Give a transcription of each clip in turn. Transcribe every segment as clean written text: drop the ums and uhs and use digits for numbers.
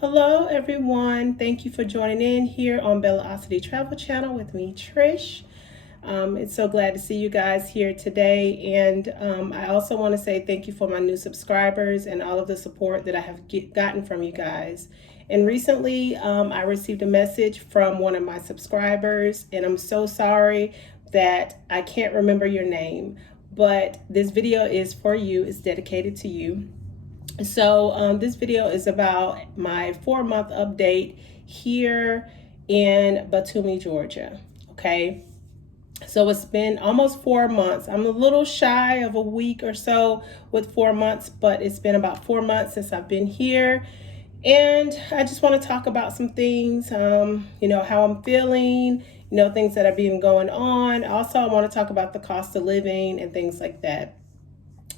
Hello, everyone. Thank you for joining in here on Bellosity Travel Channel with me, Trish. It's so glad to see you guys here today. And I also want to say thank you for my new subscribers and all of the support that I have gotten from you guys. And recently, I received a message from one of my subscribers, and I'm so sorry that I can't remember your name, but this video is for you, it's dedicated to you. So this video is about my 4-month update here in Batumi, Georgia. Okay. So it's been almost 4 months. I'm a little shy of a week or so with 4 months, but it's been about 4 months since I've been here. And I just want to talk about some things, how I'm feeling, things that have been going on. Also, I want to talk about the cost of living and things like that.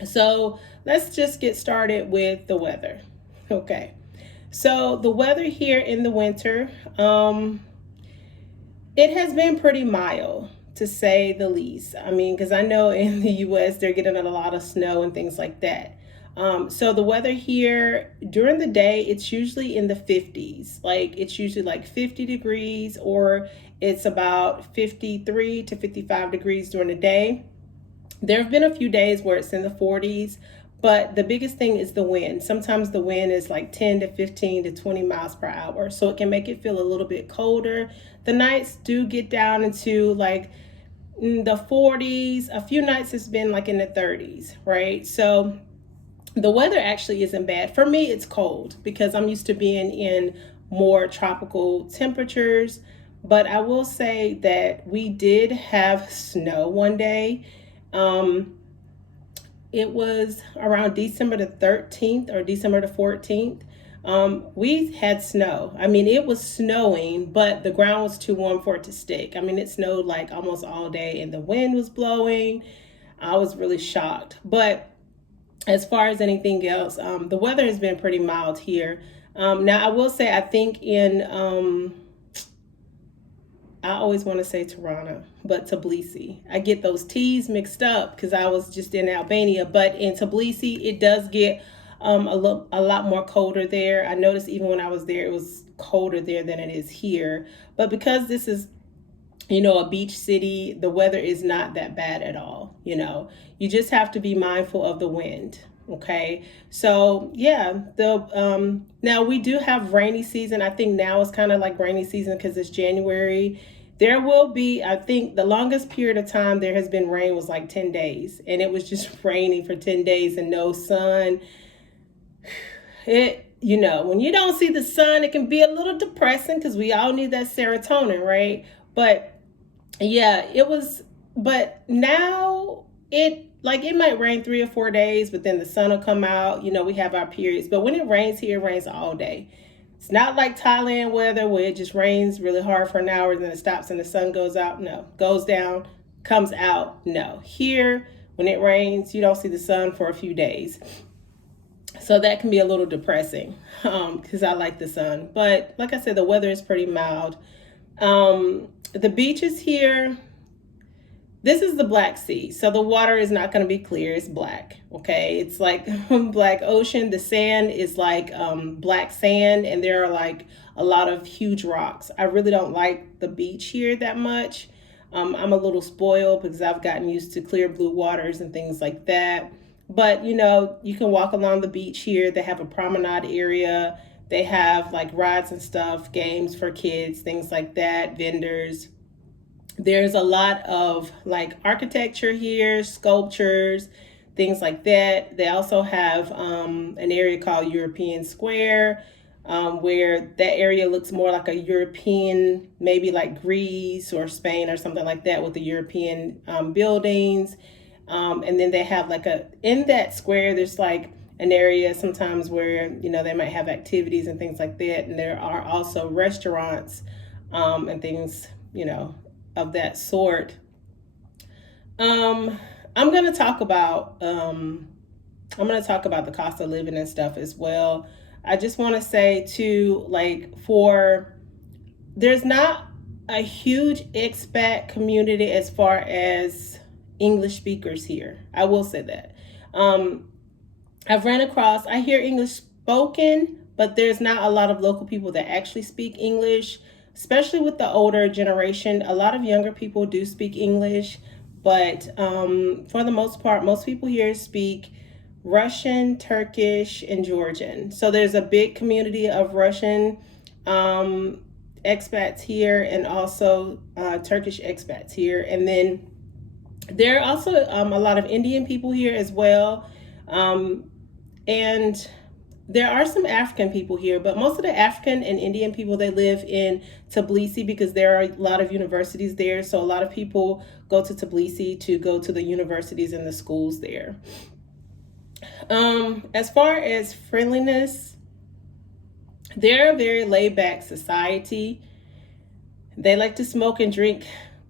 So let's just get started with the weather. Okay. So the weather here in the winter, it has been pretty mild to say the least. I mean, because I know in the US they're getting a lot of snow and things like that. So the weather here during the day, it's usually in the 50s. Like it's usually like 50 degrees, or it's about 53 to 55 degrees during the day. There have been a few days where it's in the 40s, but the biggest thing is the wind. Sometimes the wind is like 10 to 15 to 20 miles per hour, so it can make it feel a little bit colder. The nights do get down into like the 40s. A few nights it's been like in the 30s, right? So the weather actually isn't bad. For me, it's cold because I'm used to being in more tropical temperatures. But I will say that we did have snow one day. um, it was around December the 13th or December the 14th. We had snow. I mean, it was snowing, but the ground was too warm for it to stick. I mean, it snowed like almost all day and the wind was blowing. I was really shocked. But as far as anything else, the weather has been pretty mild here. Now, I will say, I think I always want to say Tirana, but Tbilisi. I get those T's mixed up because I was just in Albania. But in Tbilisi, it does get a lot more colder there. I noticed even when I was there, it was colder there than it is here. But because this is, a beach city, the weather is not that bad at all. You just have to be mindful of the wind. Okay, so yeah, the now we do have rainy season. I think now it's kind of like rainy season because it's January. There will be, I think the longest period of time there has been rain was like 10 days, and it was just raining for 10 days and no sun. When you don't see the sun, it can be a little depressing because we all need that serotonin, right? But yeah, it was, but now it might rain 3 or 4 days, but then the sun will come out. We have our periods, but when it rains here, it rains all day. It's not like Thailand weather where it just rains really hard for an hour and then it stops and the sun goes out. No, goes down, comes out. No, here when it rains, you don't see the sun for a few days. So that can be a little depressing because I like the sun. But like I said, the weather is pretty mild. The beaches here, this is the Black Sea, so the water is not going to be clear. It's black. Okay, it's like black ocean. The sand is like black sand, and there are like a lot of huge rocks. I really don't like the beach here that much. I'm a little spoiled because I've gotten used to clear blue waters and things like that. But you can walk along the beach here. They have a promenade area. They have like rides and stuff, games for kids, things like that, vendors. There's a lot of like architecture here, sculptures, things like that. They also have an area called European Square, where that area looks more like a European, maybe like Greece or Spain or something like that, with the European buildings. And then they have in that square, there's like an area sometimes where, they might have activities and things like that. And there are also restaurants and things, of that sort. I'm going to talk about the cost of living and stuff as well. I just want to say too, there's not a huge expat community as far as English speakers here. I will say that. I hear English spoken, but there's not a lot of local people that actually speak English, especially with the older generation. A lot of younger people do speak English, but for the most part, most people here speak Russian, Turkish, and Georgian. So there's a big community of Russian expats here, and also Turkish expats here. And then there are also a lot of Indian people here as well. And there are some African people here, but most of the African and Indian people, they live in Tbilisi because there are a lot of universities there. So a lot of people go to Tbilisi to go to the universities and the schools there. As far as friendliness, they're a very laid back society. They like to smoke and drink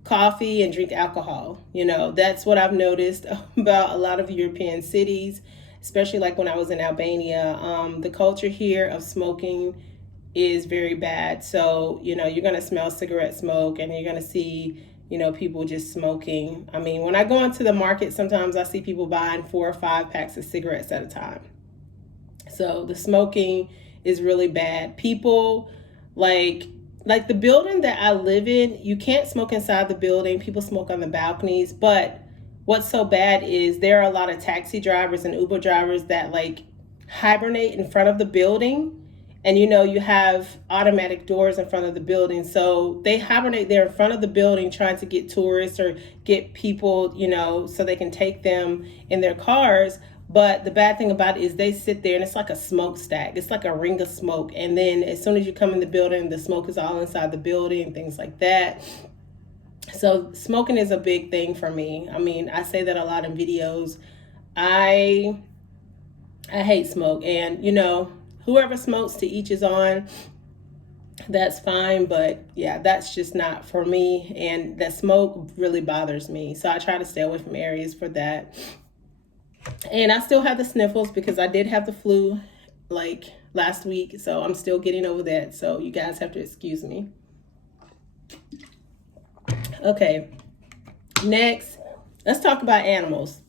coffee and drink alcohol. That's what I've noticed about a lot of European cities, especially like when I was in Albania. The culture here of smoking is very bad. So, you're going to smell cigarette smoke, and you're going to see, people just smoking. I mean, when I go into the market, sometimes I see people buying 4 or 5 packs of cigarettes at a time. So the smoking is really bad. People like the building that I live in, you can't smoke inside the building. People smoke on the balconies. But what's so bad is there are a lot of taxi drivers and Uber drivers that like hibernate in front of the building. And you have automatic doors in front of the building. So they hibernate there in front of the building trying to get tourists or get people, so they can take them in their cars. But the bad thing about it is they sit there and it's like a smokestack. It's like a ring of smoke. And then as soon as you come in the building, the smoke is all inside the building and things like that. So smoking is a big thing for me. I mean, I say that a lot in videos. I hate smoke. And, whoever smokes, to each his own. That's fine. But yeah, that's just not for me. And that smoke really bothers me. So I try to stay away from areas for that. And I still have the sniffles because I did have the flu like last week. So I'm still getting over that. So you guys have to excuse me. Okay. Next, let's talk about animals.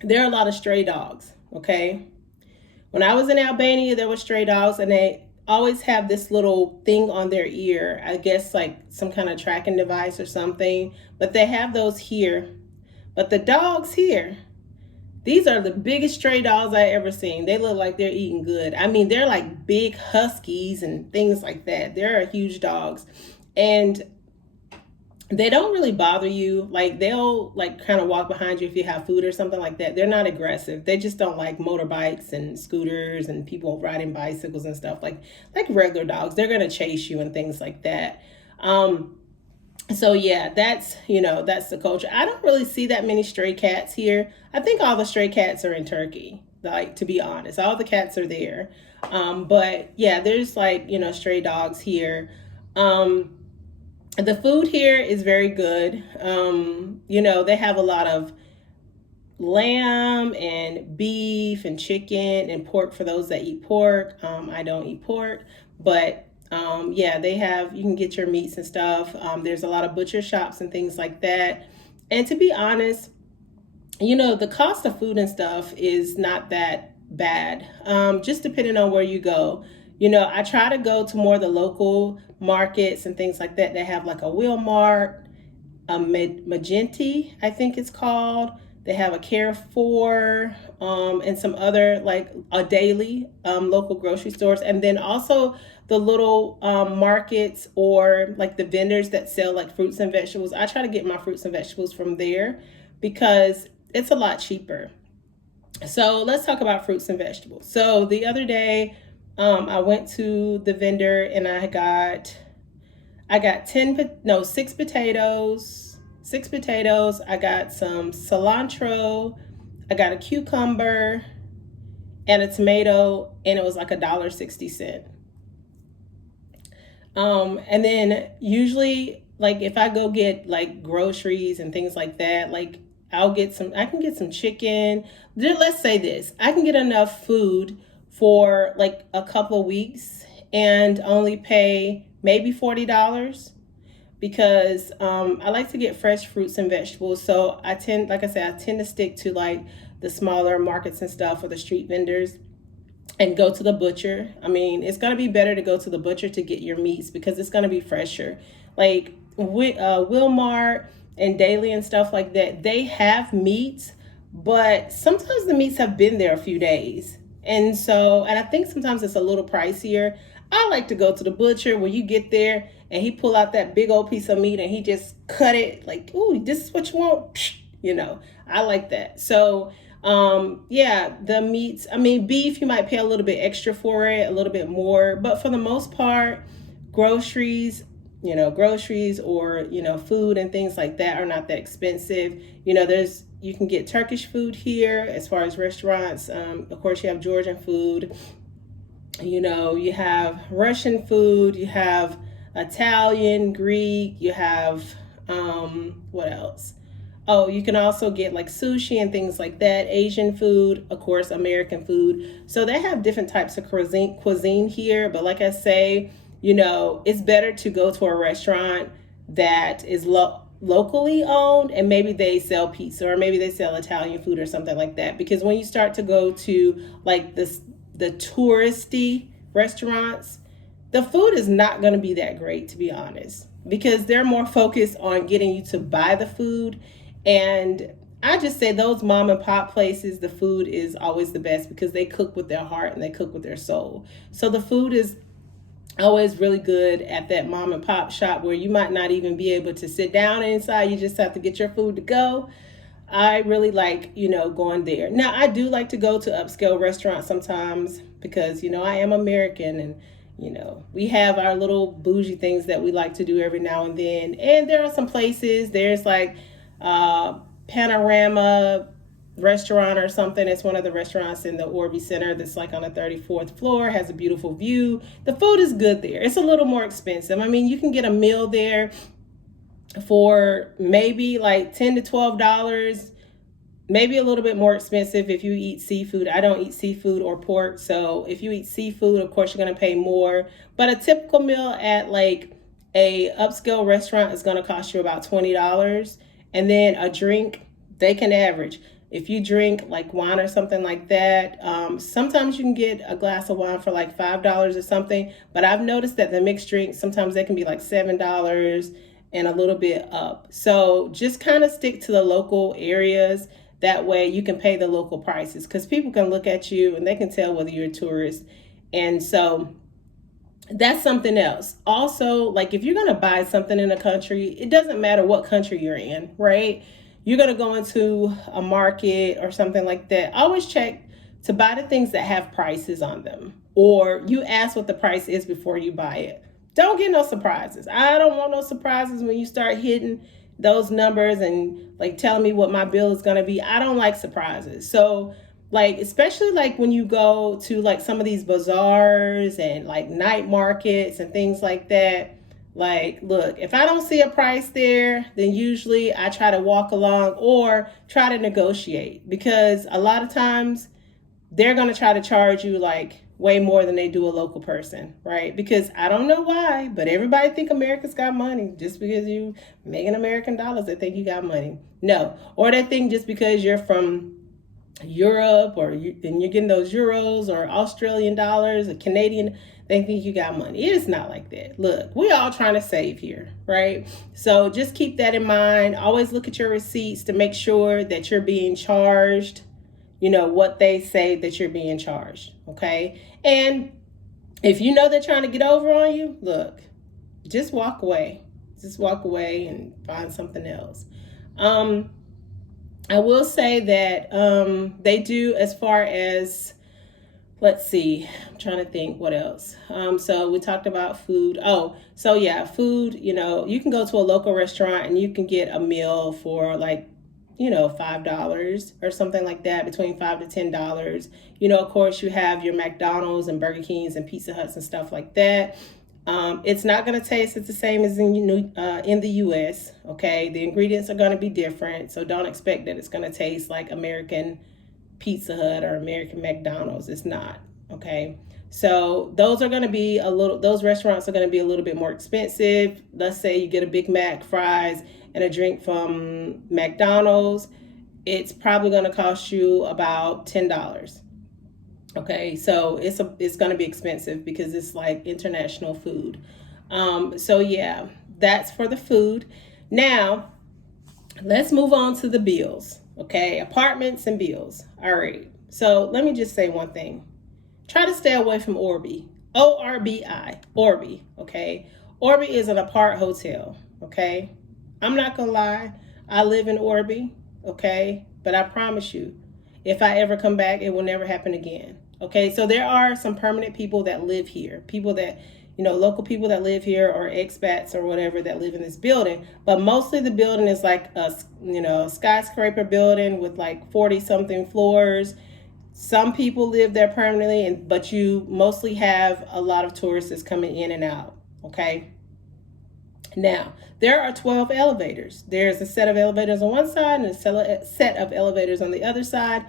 There are a lot of stray dogs. Okay. When I was in Albania, there were stray dogs, and they always have this little thing on their ear. I guess like some kind of tracking device or something. But they have those here. But the dogs here, these are the biggest stray dogs I ever seen. They look like they're eating good. I mean, they're like big huskies and things like that. They're huge dogs. And they don't really bother you. Like they'll like kind of walk behind you if you have food or something like that. They're not aggressive. They just don't like motorbikes and scooters and people riding bicycles and stuff like regular dogs. They're going to chase you and things like that. So yeah, that's the culture. I don't really see that many stray cats here. I think all the stray cats are in Turkey, like, to be honest. All the cats are there. But yeah, there's like, stray dogs here. The food here is very good. They have a lot of lamb and beef and chicken and pork for those that eat pork. I don't eat pork, but yeah, you can get your meats and stuff. There's a lot of butcher shops and things like that. And to be honest, the cost of food and stuff is not that bad, just depending on where you go. I try to go to more of the local markets and things like that. They have like a Wilmart, a Magenti, I think it's called. They have a Carrefour, and some other like a daily local grocery stores. And then also the little markets or like the vendors that sell like fruits and vegetables. I try to get my fruits and vegetables from there because it's a lot cheaper. So let's talk about fruits and vegetables. So the other day, I went to the vendor and I got 6 potatoes. I got some cilantro. I got a cucumber and a tomato, and it was like $1.60. And then usually, like if I go get like groceries and things like that, like I can get some chicken. Let's say this, I can get enough food for like a couple of weeks and only pay maybe $40 because I like to get fresh fruits and vegetables. So I tend to stick to like the smaller markets and stuff or the street vendors. and go to the butcher. I mean, it's going to be better to go to the butcher to get your meats because it's going to be fresher. Like Wilmart and Daily and stuff like that, they have meats, but sometimes the meats have been there a few days. And I think sometimes it's a little pricier. I like to go to the butcher when you get there and he pull out that big old piece of meat and he just cut it like, ooh, this is what you want. You know, I like that. So yeah, the meats, I mean, beef, you might pay a little bit extra for it, a little bit more, but for the most part, groceries, groceries or, food and things like that are not that expensive. You can get Turkish food here as far as restaurants. Of course, you have Georgian food, you have Russian food, you have Italian, Greek, you have, what else? Oh, you can also get like sushi and things like that, Asian food, of course, American food. So they have different types of cuisine here. But like I say, it's better to go to a restaurant that is locally owned and maybe they sell pizza or maybe they sell Italian food or something like that. Because when you start to go to like the touristy restaurants, the food is not going to be that great, to be honest, because they're more focused on getting you to buy the food. And I just say those mom and pop places, the food is always the best because they cook with their heart and they cook with their soul. So the food is always really good at that mom and pop shop where you might not even be able to sit down inside. You just have to get your food to go. I really like, going there. Now, I do like to go to upscale restaurants sometimes because, I am American and, we have our little bougie things that we like to do every now and then. And there are some places, there's like Panorama restaurant or something. It's one of the restaurants in the Orby Center that's like on the 34th floor, has a beautiful view. The food is good there. It's a little more expensive. I mean, you can get a meal there for maybe like $10 to $12, maybe a little bit more expensive if you eat seafood. I don't eat seafood or pork, so if you eat seafood, of course you're going to pay more. But a typical meal at like a upscale restaurant is going to cost you about $20. And then a drink, they can average. If you drink like wine or something like that, sometimes you can get a glass of wine for like $5 or something. But I've noticed that the mixed drinks, sometimes they can be like $7 and a little bit up. So just kind of stick to the local areas. That way you can pay the local prices because people can look at you and they can tell whether you're a tourist. And so that's something else. Also, like if you're going to buy something in a country, it doesn't matter what country you're in, right? You're going to go into a market or something like that. Always check to buy the things that have prices on them, or you ask what the price is before you buy it. Don't get no surprises. I don't want no surprises when you start hitting those numbers and like telling me what my bill is going to be. I don't like surprises. So like, especially like when you go to like some of these bazaars and like night markets and things like that, like, look, if I don't see a price there, then usually I try to walk along or try to negotiate, because a lot of times they're going to try to charge you like way more than they do a local person, right? Because I don't know why, but everybody think America's got money. Just because you making American dollars, they think you got money. No. Or they think just because you're from Europe and you're getting those euros or Australian dollars or Canadian, they think you got money. It is not like that. Look, we all trying to save here, right? So just keep that in mind. Always look at your receipts to make sure that you're being charged, what they say that you're being charged, okay? And if you know they're trying to get over on you, look, just walk away. Just walk away and find something else. I will say that they do, as far as, let's see, I'm trying to think what else. So we talked about food. Oh, so yeah, food, you can go to a local restaurant and you can get a meal for like, $5 or something like that, between $5 to $10. Of course, you have your McDonald's and Burger Kings and Pizza Huts and stuff like that. It's not going to taste the same as in the U.S., okay? The ingredients are going to be different, so don't expect that it's going to taste like American Pizza Hut or American McDonald's. It's not, okay? So those restaurants are going to be a little bit more expensive. Let's say you get a Big Mac, fries, and a drink from McDonald's. It's probably going to cost you about $10. Okay, so it's going to be expensive because it's like international food. So yeah, that's for the food. Now let's move on to the bills. Okay, apartments and bills. All right. So let me just say one thing. Try to stay away from Orbi. ORBI. Orbi. Okay. Orbi is an apart hotel. Okay. I'm not gonna lie. I live in Orbi. Okay. But I promise you, if I ever come back, it will never happen again. Okay. So there are some permanent people that live here. People that, local people that live here, or expats or whatever that live in this building. But mostly the building is like a skyscraper building with like 40 something floors. Some people live there permanently, but you mostly have a lot of tourists coming in and out. Okay. Now, there are 12 elevators. There's a set of elevators on one side and a set of elevators on the other side.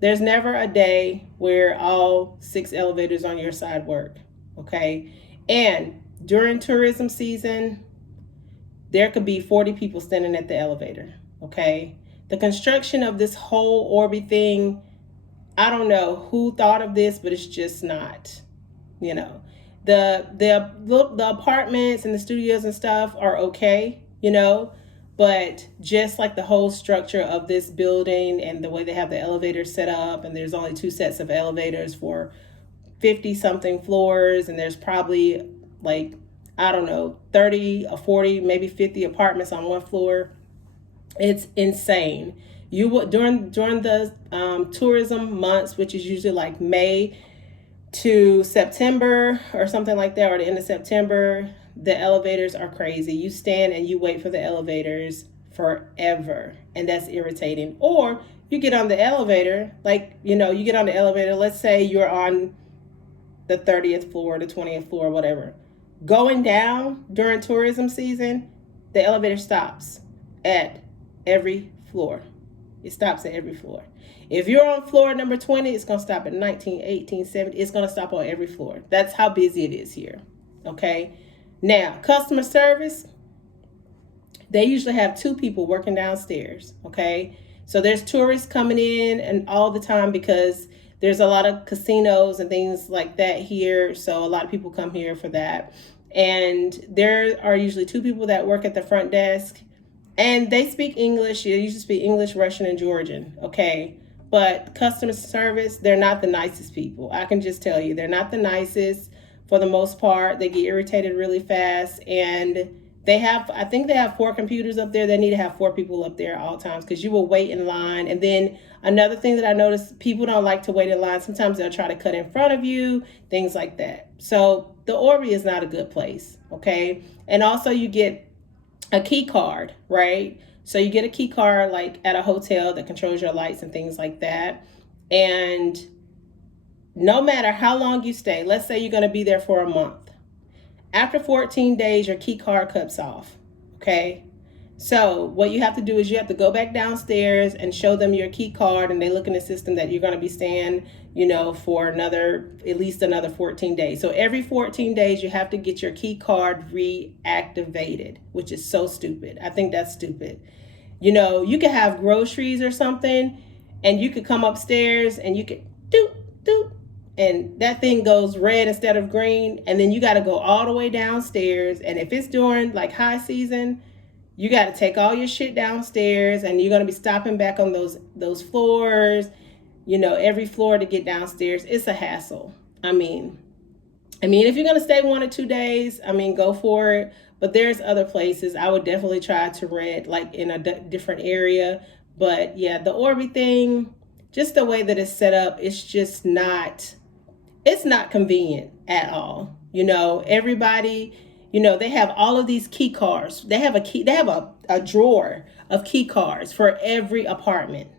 There's never a day where all 6 elevators on your side work. Okay. And during tourism season, there could be 40 people standing at the elevator. Okay. The construction of this whole Orbi thing, I don't know who thought of this, but it's just not. You know, the apartments and the studios and stuff are okay, but just like the whole structure of this building and the way they have the elevators set up, and there's only 2 sets of elevators for 50 something floors, and there's probably like, I don't know, 30 or 40, maybe 50 apartments on one floor. It's insane. You would during the tourism months, which is usually like May to September or something like that, or the end of September, the elevators are crazy. You stand and you wait for the elevators forever, and that's irritating. Or you get on the elevator, you get on the elevator, let's say you're on the 30th floor, the 20th floor, whatever. Going down during tourism season, the elevator stops at every floor. It stops at every floor. If you're on floor number 20, it's going to stop at 19, 18, 17. It's going to stop on every floor. That's how busy it is here. Okay. Now, customer service, they usually have 2 people working downstairs. Okay. So there's tourists coming in and all the time because there's a lot of casinos and things like that here. So a lot of people come here for that. And there are usually 2 people that work at the front desk. And they speak English. They usually speak English, Russian, and Georgian. Okay. But customer service, they're not the nicest people. I can just tell you, they're not the nicest for the most part. They get irritated really fast. And I think they have 4 computers up there. They need to have 4 people up there at all times, because you will wait in line. And then another thing that I noticed, people don't like to wait in line. Sometimes they'll try to cut in front of you, things like that. So the Orbi is not a good place. Okay. And also you get a key card, right? So you get a key card like at a hotel that controls your lights and things like that. And no matter how long you stay, let's say you're going to be there for a month. After 14 days, your key card cuts off. Okay. So what you have to do is you have to go back downstairs and show them your key card, and they look in the system that you're going to be staying, for at least another 14 days. So every 14 days, you have to get your key card reactivated, which is so stupid. I think that's stupid. You could have groceries or something, and you could come upstairs and you could doop, doop, and that thing goes red instead of green. And then you got to go all the way downstairs. And if it's during like high season, you got to take all your shit downstairs, and you're going to be stopping back on those floors, every floor to get downstairs. It's a hassle. I mean, if you're going to stay 1 or 2 days, go for it. But there's other places. I would definitely try to rent like in a different area. But yeah, the Orbi thing, just the way that it's set up, it's not convenient at all. Everybody, they have all of these key cards. They have a drawer of key cards for every apartment.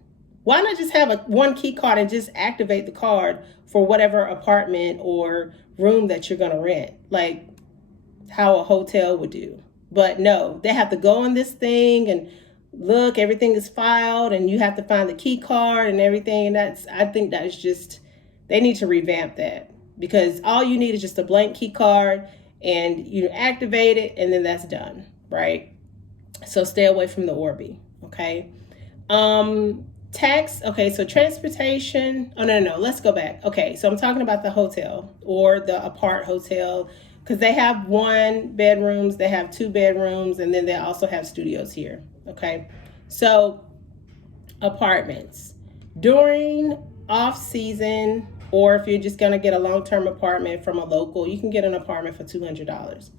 Why not just have one key card and just activate the card for whatever apartment or room that you're going to rent, like how a hotel would do? But no, they have to go on this thing and look, everything is filed, and you have to find the key card and everything. And I think that's just, they need to revamp that, because all you need is just a blank key card, and you activate it, and then that's done, right? So stay away from the Orbi, okay? Tax, okay, so transportation. Oh, no, no, no, let's go back. Okay, so I'm talking about the hotel or the apart hotel because they have one bedrooms, they have two bedrooms, and then they also have studios here. Okay, so apartments during off season, or if you're just gonna get a long term apartment from a local, you can get an apartment for $200.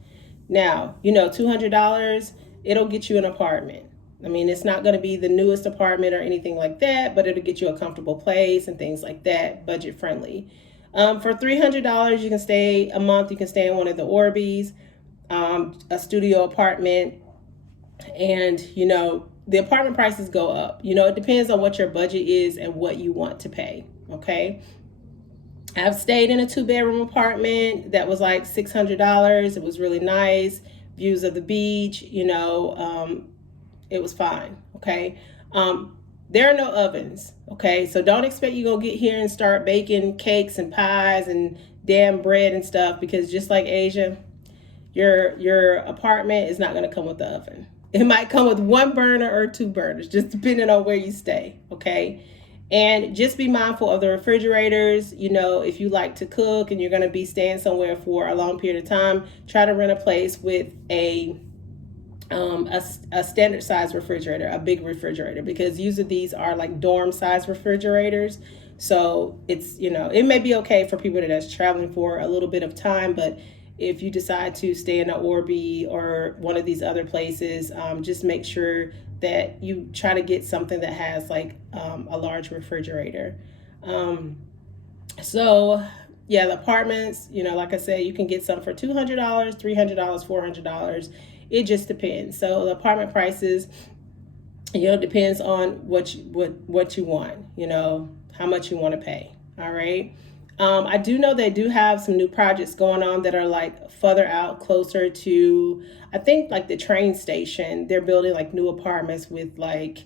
Now, $200, it'll get you an apartment. I mean, it's not going to be the newest apartment or anything like that, but it'll get you a comfortable place and things like that, budget friendly. For $300, you can stay a month. You can stay in one of the Orbeez, a studio apartment, and the apartment prices go up. It depends on what your budget is and what you want to pay. Okay. I've stayed in a 2-bedroom apartment that was like $600. It was really nice, views of the beach. It was fine. Okay. There are no ovens. Okay, so don't expect you go get here and start baking cakes and pies and damn bread and stuff, because just like Asia, your apartment is not going to come with the oven. It might come with one burner or two burners, just depending on where you stay. Okay. And just be mindful of the refrigerators. If you like to cook and you're going to be staying somewhere for a long period of time, try to rent a place with a standard size refrigerator, a big refrigerator, because usually these are like dorm size refrigerators. So it's, it may be okay for people that's traveling for a little bit of time, but if you decide to stay in an Orby or one of these other places, just make sure that you try to get something that has like a large refrigerator. So yeah, the apartments, like I said, you can get some for $200, $300, $400. It just depends. So the apartment prices, depends on what you want, how much you want to pay. All right. I do know they do have some new projects going on that are like further out, closer to, I think, like the train station. They're building like new apartments with like,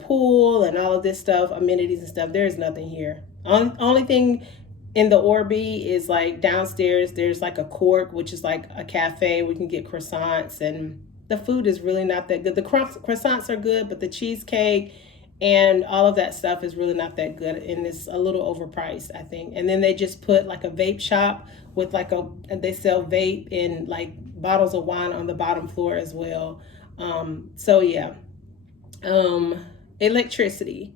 pool and all of this stuff, amenities and stuff. There's nothing here. Only thing in the Orby is like downstairs, there's like a court, which is like a cafe. We can get croissants, and the food is really not that good. The croissants are good, but the cheesecake and all of that stuff is really not that good, and it's a little overpriced, I think. And then they just put like a vape shop with like they sell vape and like bottles of wine on the bottom floor as well. So yeah. Electricity.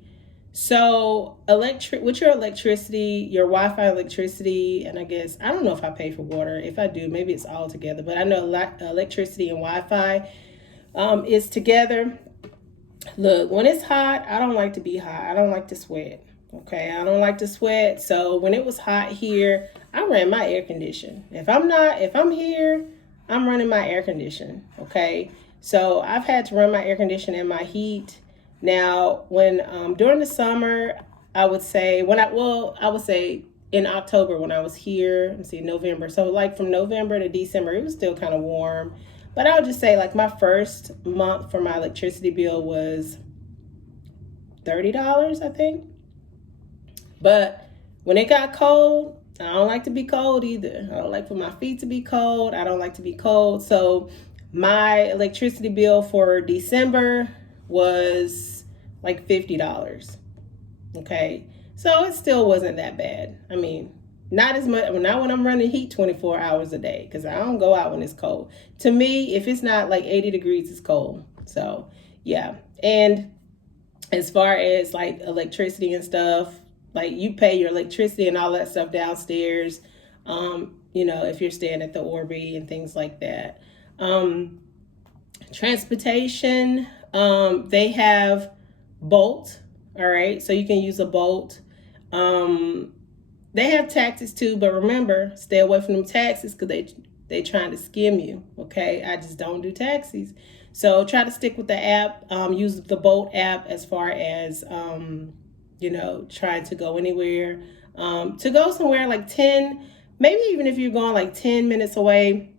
So with your electricity, your Wi-Fi electricity, and I guess I don't know if I pay for water. If I do, maybe it's all together. But I know electricity and Wi-Fi is together. Look, when it's hot, I don't like to be hot. I don't like to sweat. Okay, I don't like to sweat. So when it was hot here, I ran my air condition. If I'm here, I'm running my air condition. Okay, so I've had to run my air condition and my heat. Now, when during the summer, I would say I would say in October when I was here. Let's see, November. So like from November to December, it was still kind of warm. But I would just say like my first month for my electricity bill was $30, I think. But when it got cold, I don't like to be cold either. I don't like for my feet to be cold. I don't like to be cold. So my electricity bill for December was like $50. Okay. So it still wasn't that bad. I mean, not as much, not when I'm running heat 24 hours a day, because I don't go out when it's cold. To me, if it's not like 80 degrees, it's cold. So yeah. And as far as like electricity and stuff, like you pay your electricity and all that stuff downstairs, if you're staying at the Orby and things like that. Transportation, they have Bolt. All right. So you can use a Bolt. They have taxis too, but remember, stay away from them taxis because they trying to skim you. Okay, I just don't do taxis. So try to stick with the app. Use the Bolt app as far as trying to go anywhere. To go somewhere like 10, maybe even if you're going like 10 minutes away,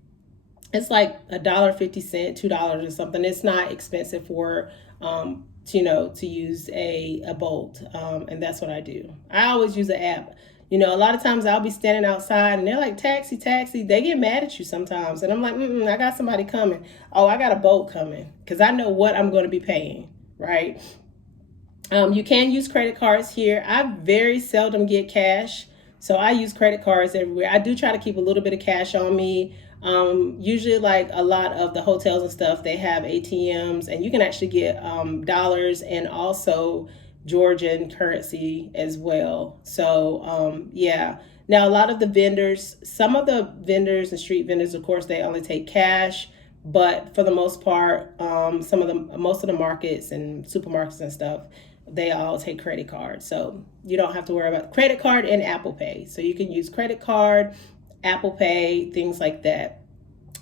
it's like $1.50, $2 or something. It's not expensive for to use a Bolt, and that's what I do. I always use an app. A lot of times I'll be standing outside and they're like, taxi, taxi. They get mad at you sometimes. And I'm like, I got somebody coming. Oh, I got a Bolt coming, because I know what I'm going to be paying, right? You can use credit cards here. I very seldom get cash, so I use credit cards everywhere. I do try to keep a little bit of cash on me. Usually, like a lot of the hotels and stuff, they have ATMs, and you can actually get dollars and also Georgian currency as well. So, yeah. Now, a lot of the vendors, some of the vendors and street vendors, of course, they only take cash. But for the most part, most of the markets and supermarkets and stuff, they all take credit cards. So you don't have to worry about credit card and Apple Pay. So you can use credit card, Apple Pay, things like that.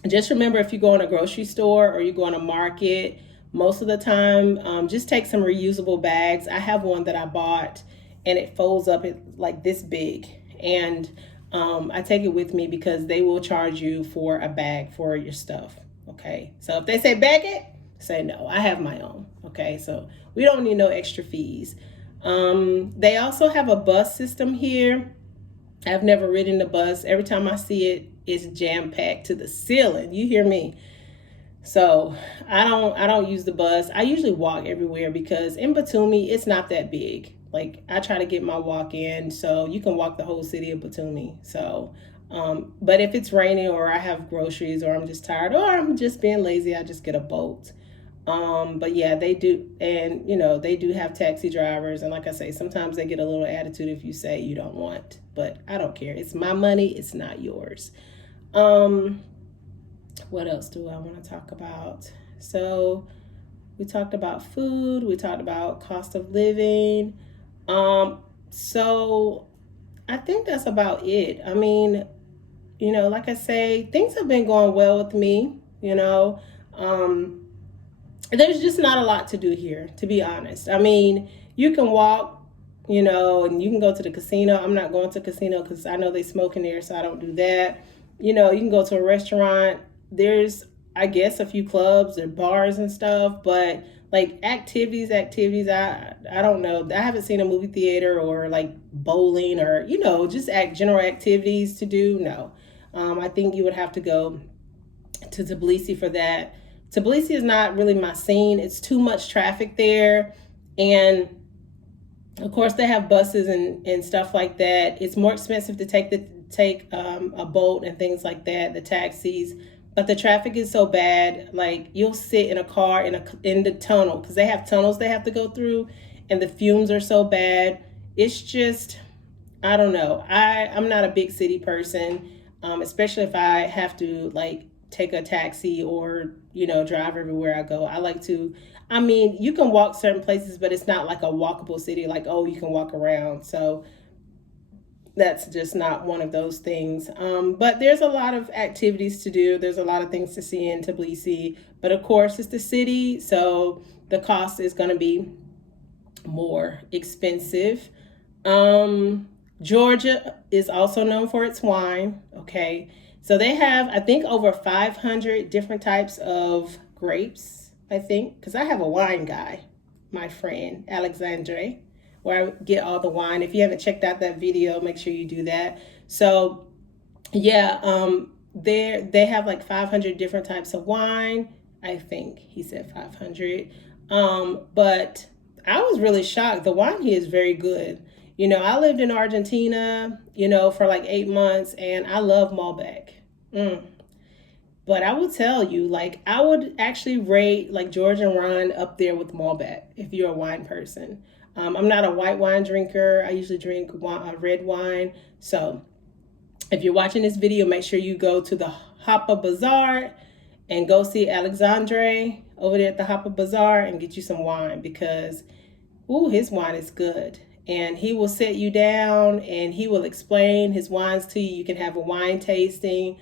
Just remember, if you go in a grocery store or you go in a market, most of the time, just take some reusable bags. I have one that I bought and it folds up like this big. And I take it with me because they will charge you for a bag for your stuff. Okay. So if they say bag it, say no, I have my own. Okay. So we don't need no extra fees. They also have a bus system here. I've never ridden the bus. Every time I see it, it's jam packed to the ceiling. You hear me? So I don't use the bus. I usually walk everywhere because in Batumi it's not that big. Like I try to get my walk in, so you can walk the whole city of Batumi. So, but if it's raining or I have groceries or I'm just tired or I'm just being lazy, I just get a boat. But yeah, they do, and they do have taxi drivers, and like I say, sometimes they get a little attitude if you say you don't want, but I don't care. It's my money, it's not yours. Um, what else do I want to talk about? So we talked about food, we talked about cost of living. So I think that's about it. I mean, like I say, things have been going well with me, you know. Um, there's just not a lot to do here, to be honest. I mean, you can walk, and you can go to the casino. I'm not going to casino because I know they smoke in there, so I don't do that. You can go to a restaurant. There's, I guess, a few clubs or bars and stuff, but like activities, I don't know. I haven't seen a movie theater or like bowling or just general activities to do. No, I think you would have to go to Tbilisi for that. Tbilisi is not really my scene. It's too much traffic there, and of course they have buses and stuff like that. It's more expensive to take a boat and things like that, the taxis. But the traffic is so bad. Like you'll sit in a car in the tunnel because they have tunnels they have to go through, and the fumes are so bad. It's just I don't know. I'm not a big city person, especially if I have to like take a taxi or drive everywhere I go. I like to. I mean, you can walk certain places, but it's not like a walkable city. Like you can walk around. So that's just not one of those things. But there's a lot of activities to do. There's a lot of things to see in Tbilisi. But of course, it's the city, so the cost is going to be more expensive. Um, Georgia is also known for its wine. Okay. So they have, I think, over 500 different types of grapes, I think, because I have a wine guy, my friend, Alexandre, where I get all the wine. If you haven't checked out that video, make sure you do that. So, yeah, they have like 500 different types of wine. I think he said 500. But I was really shocked. The wine here is very good. I lived in Argentina, for like 8 months, and I love Malbec. Mm. But I will tell you, like, I would actually rate like Georgian wine up there with Malbec if you're a wine person. I'm not a white wine drinker. I usually drink red wine. So if you're watching this video, make sure you go to the Hapa Bazaar and go see Alexandre over there at the Hapa Bazaar and get you some wine because, ooh, his wine is good. And he will sit you down and he will explain his wines to you. You can have a wine tasting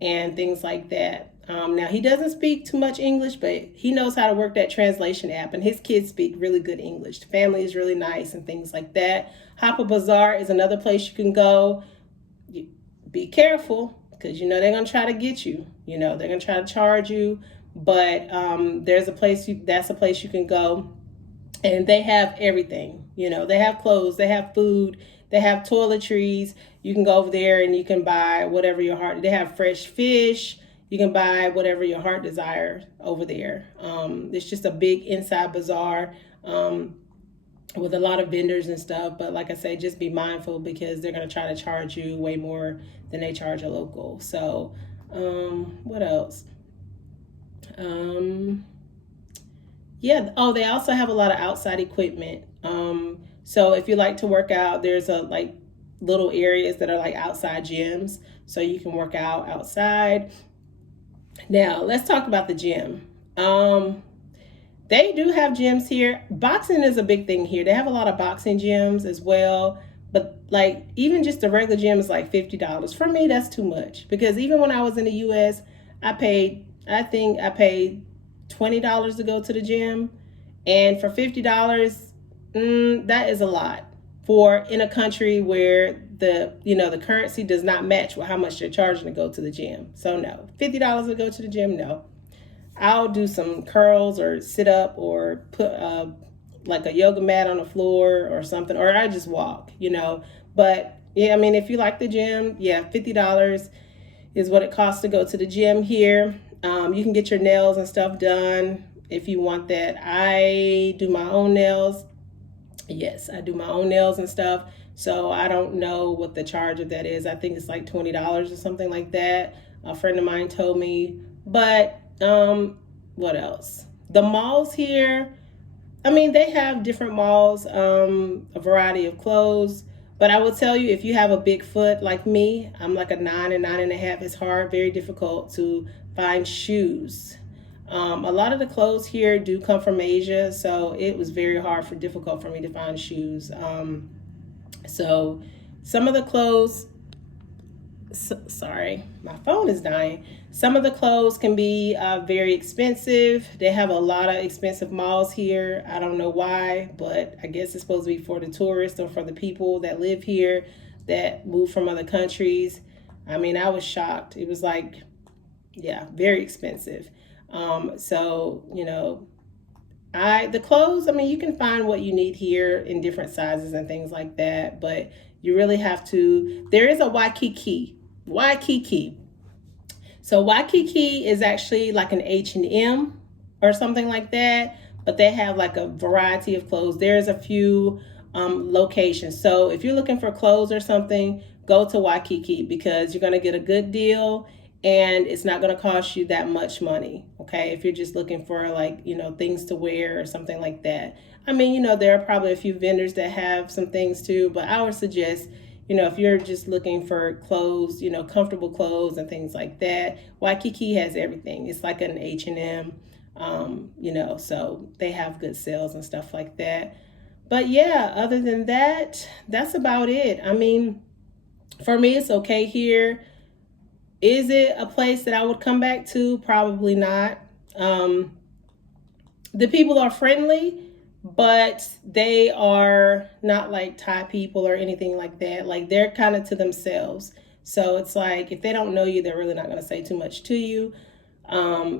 and things like that. Now, he doesn't speak too much English, but he knows how to work that translation app. And his kids speak really good English. The family is really nice and things like that. Hapa Bazaar is another place you can go. Be careful because, they're going to try to get you. They're going to try to charge you. But that's a place you can go. And they have everything. They have clothes, they have food, they have toiletries. You can go over there and you can buy whatever your heart. They have fresh fish. You can buy whatever your heart desires over there. It's just a big inside bazaar. with a lot of vendors and stuff. But like I say, just be mindful because they're going to try to charge you way more than they charge a local. So, what else? Um, yeah. Oh, they also have a lot of outside equipment. So if you like to work out, there's a like little areas that are like outside gyms, so you can work out outside. Now let's talk about the gym. Um, They do have gyms here. Boxing is a big thing here. They have a lot of boxing gyms as well. But like even just the regular gym is like $50. For me, that's too much because even when I was in the US, I think I paid $20 to go to the gym. And for $50, that is a lot for in a country where the currency does not match with how much they're charging to go to the gym. So no, $50 to go to the gym, no. I'll do some curls or sit up or put like a yoga mat on the floor or something, or I just walk. But yeah, I mean, if you like the gym, yeah, $50 is what it costs to go to the gym here. You can get your nails and stuff done if you want that. I do my own nails. Yes, I do my own nails and stuff. So I don't know what the charge of that is. I think it's like $20 or something like that. A friend of mine told me. But what else? The malls here, I mean, they have different malls, a variety of clothes. But I will tell you, if you have a big foot like me, I'm like a 9 and 9.5. It's hard, very difficult to find shoes. A lot of the clothes here do come from Asia, so it was very difficult for me to find shoes. So some of the clothes, sorry, my phone is dying. Some of the clothes can be very expensive. They have a lot of expensive malls here. I don't know why, but I guess it's supposed to be for the tourists or for the people that live here that move from other countries. I mean, I was shocked. It was like, yeah, very expensive. So the clothes, I mean, you can find what you need here in different sizes and things like that, but you really have to. There is a Waikiki. Waikiki. So Waikiki is actually like an H&M or something like that, but they have like a variety of clothes. There's a few locations. So if you're looking for clothes or something, go to Waikiki because you're going to get a good deal and it's not going to cost you that much money. Okay. If you're just looking for like, things to wear or something like that. I mean, there are probably a few vendors that have some things too, but I would suggest, if you're just looking for clothes, comfortable clothes and things like that, Waikiki has everything. It's like an H&M, so they have good sales and stuff like that. But yeah, other than that, that's about it. I mean, for me, it's okay here. Is it a place that I would come back to? Probably not. Um, the people are friendly, but they are not like Thai people or anything like that. Like they're kind of to themselves. So it's like if they don't know you, they're really not going to say too much to you.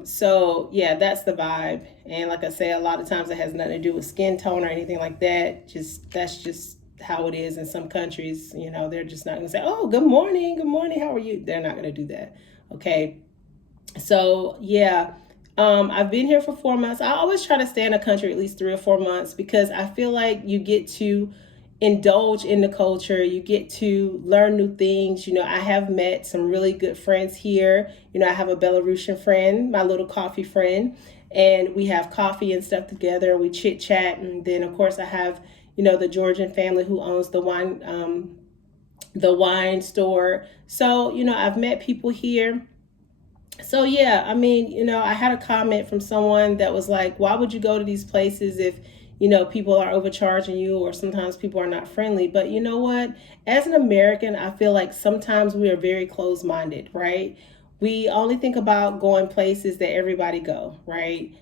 So yeah, that's the vibe. And like I say, a lot of times it has nothing to do with skin tone or anything like that. That's just how it is in some countries. They're just not going to say, "Oh, good morning, how are you?" They're not going to do that. Okay. So yeah, I've been here for 4 months. I always try to stay in a country at least 3 or 4 months because I feel like you get to indulge in the culture. You get to learn new things. I have met some really good friends here. I have a Belarusian friend, my little coffee friend, and we have coffee and stuff together. We chit chat, and then of course I have the Georgian family who owns the wine store. So I've met people here. So yeah, I mean, I had a comment from someone that was like, "Why would you go to these places if, people are overcharging you or sometimes people are not friendly?" But you know what? As an American, I feel like sometimes we are very closed-minded, right? We only think about going places that everybody go, right?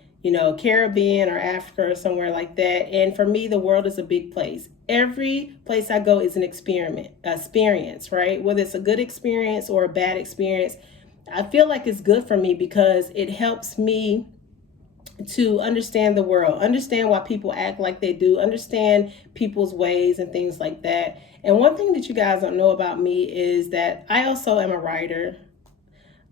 Caribbean or Africa or somewhere like that. And for me, the world is a big place. Every place I go is an experience, right? Whether it's a good experience or a bad experience, I feel like it's good for me because it helps me to understand the world, understand why people act like they do, understand people's ways and things like that. And one thing that you guys don't know about me is that I also am a writer.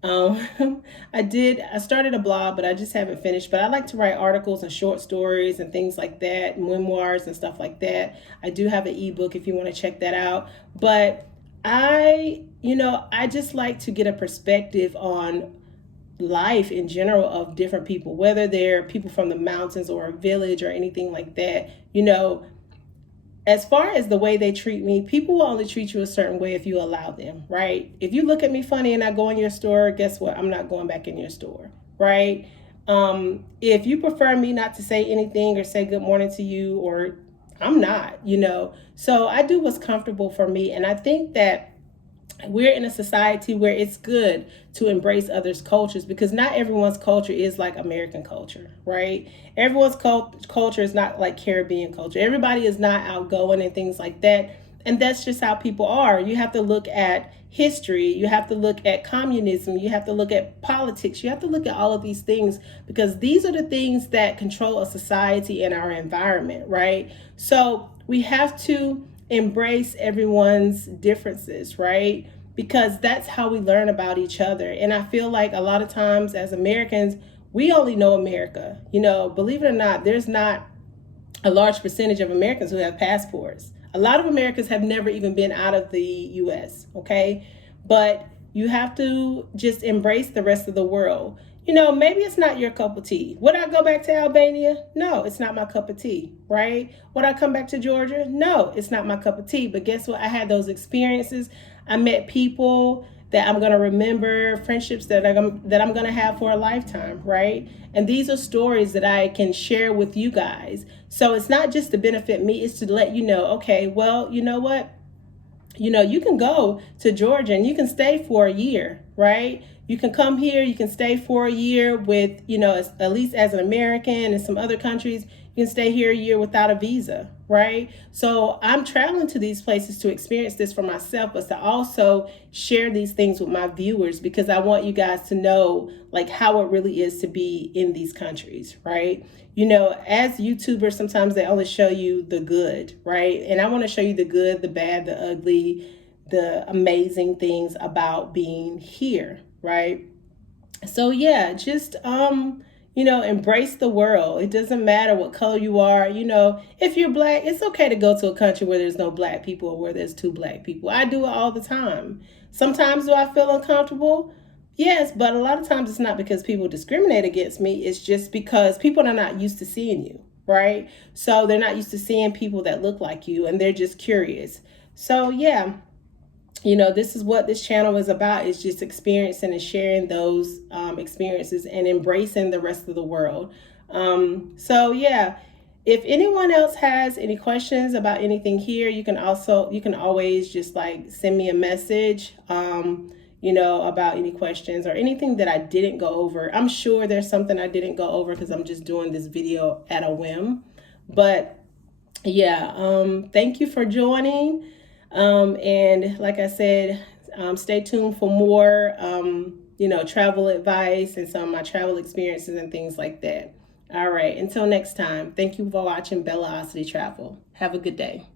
I started a blog, but I just haven't finished. But I like to write articles and short stories and things like that, memoirs and stuff like that. I do have an ebook if you want to check that out. But I just like to get a perspective on life in general of different people, whether they're people from the mountains or a village or anything like that. As far as the way they treat me, people will only treat you a certain way if you allow them, right? If you look at me funny and I go in your store, guess what? I'm not going back in your store, right? If you prefer me not to say anything or say good morning to you, or I'm not. So I do what's comfortable for me. And I think that we're in a society where it's good to embrace others' cultures, because not everyone's culture is like American culture, right? Everyone's culture is not like Caribbean culture. Everybody is not outgoing and things like that. And that's just how people are. You have to look at history. You have to look at communism. You have to look at politics. You have to look at all of these things, because these are the things that control a society and our environment, right? So we have to embrace everyone's differences, right? Because that's how we learn about each other. And I feel like a lot of times as Americans, we only know America. Believe it or not, there's not a large percentage of Americans who have passports. A lot of Americans have never even been out of the US, okay? But you have to just embrace the rest of the world. Maybe it's not your cup of tea. Would I go back to Albania? No, it's not my cup of tea, right? Would I come back to Georgia? No, it's not my cup of tea. But guess what? I had those experiences. I met people that I'm going to remember, friendships that I'm going to have for a lifetime, right? And these are stories that I can share with you guys. So it's not just to benefit me, it's to let you know, okay, well, you know what? You can go to Georgia and you can stay for a year, right? You can come here, you can stay for a year with, at least as an American. In some other countries, you can stay here a year without a visa, right? So I'm traveling to these places to experience this for myself, but to also share these things with my viewers, because I want you guys to know like how it really is to be in these countries, right? As YouTubers, sometimes they only show you the good, right? And I want to show you the good, the bad, the ugly, the amazing things about being here, right? So yeah, just embrace the world. It doesn't matter what color you are. If you're black, it's okay to go to a country where there's no black people or where there's two black people. I do it all the time. Sometimes do I feel uncomfortable? Yes, but a lot of times it's not because people discriminate against me. It's just because people are not used to seeing you, right? So they're not used to seeing people that look like you, and they're just curious. So yeah, this is what this channel is about, is just experiencing and sharing those experiences and embracing the rest of the world. So yeah, if anyone else has any questions about anything here, you can always just like send me a message, about any questions or anything that I didn't go over. I'm sure there's something I didn't go over because I'm just doing this video at a whim. But yeah, thank you for joining. And like I said, stay tuned for more, travel advice and some of my travel experiences and things like that. All right, until next time, thank you for watching Bellosity Travel. Have a good day.